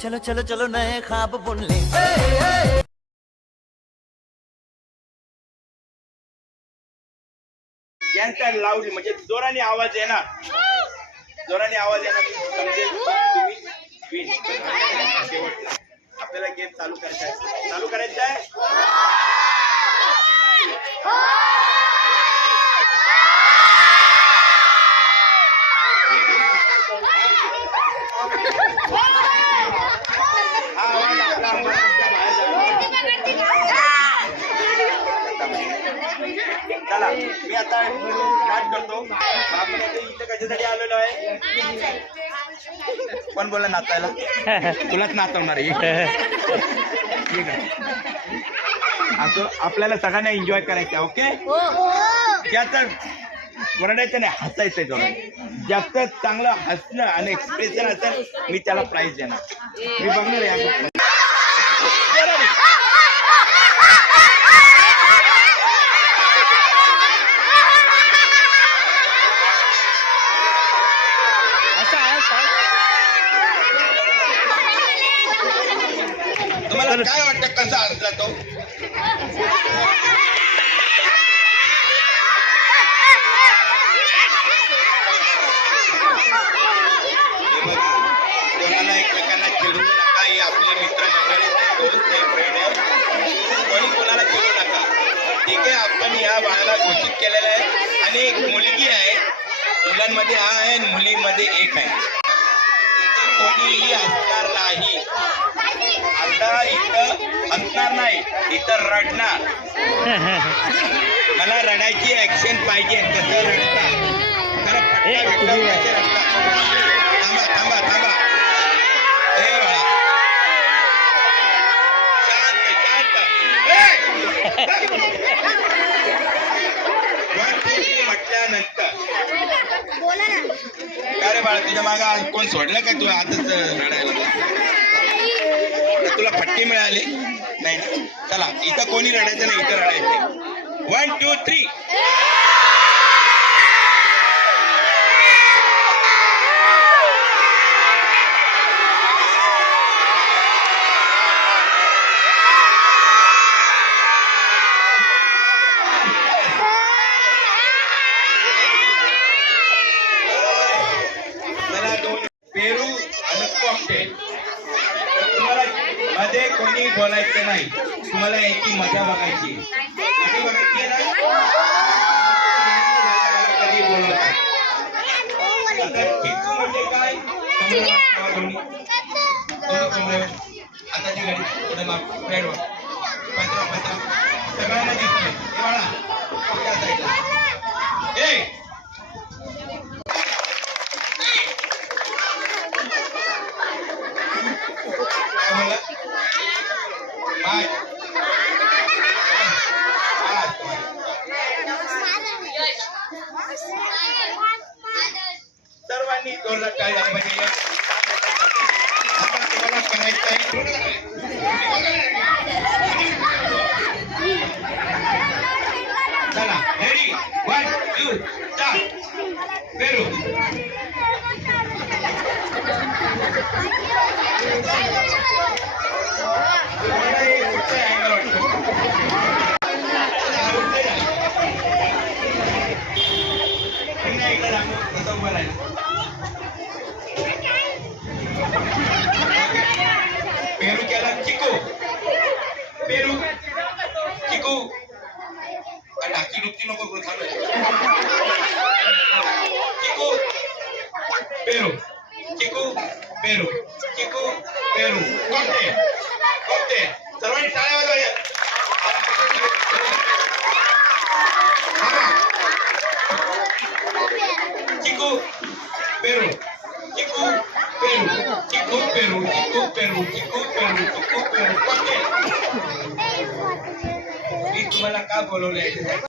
चलो चलो चलो नए ख्वाब बुन ले। यांचा लावली म्हणजे जोराने आवाज येणार. जोराने आवाज येणार म्हणजे समजेल. आपल्याला गेम चालू करायचा आहे. चालू करायचा आहे हा आवाज आपला आवाज तुमच्या बाहेर जाणार. चला मी आता स्टार्ट करतो. आपण इथे कशासाठी आलेलो आहे? कोण बोला नाचायला? तुलाच नाचवणार. असं आपल्याला सगळ्यांना एन्जॉय करायचं आहे ओके त्याचं वरडायचं नाही हसायचंय थोडं जास्त चांगलं हसणं आणि एक्सप्रेशन असेल मी त्याला प्राईज देणार. मी बघणार या कसा तो कोणाला एकमेकांना चिडवू नका ही आपली मित्रमंडळी दोस्त आहे फ्रेंड आहे. कोणी कोणाला चिडवू नका. ठीक आहे आपण या बाळाला घोषित केलेलं आहे. आणि एक मुलगी आहे. मुलांमध्ये हा आहे आणि मुलीमध्ये एक आहे. कोणीही असणार नाही. इथं हसणार नाही इथं रडणार. मला रडायची ऍक्शन पाहिजे कसं रडतात खरं फटका भेटल्यावर कसे रडतात थांबा थांबा थांबा. हे बाळा शांत शांत. म्हटल्यानंतर. काय रे बाळा तुझ्या मागे कोण सोडलं का तू? आताच रडायला तुला फटके मिळाले? नाही चला इथं कोणी रडायचं नाही इथं रडायचं वन टू थ्री कोणी बोलायचं नाही तुम्हाला याची मजा बघायची कशी बघायची आहे ना कधी बोलत नाही. आता चिक्कू म्हणजे काय कमरेवर ठेवा दोन्ही. दोन्ही कमरेवर. सर्वांनी जोरदार टाळी झाली पाहिजे आता तुम्हाला करायचं चला ready Chico, pero, chico, anak kilo Chico, pero, Cooper, Cooper, Cooper, Cooper, Cooper. Dito malakabol ulit.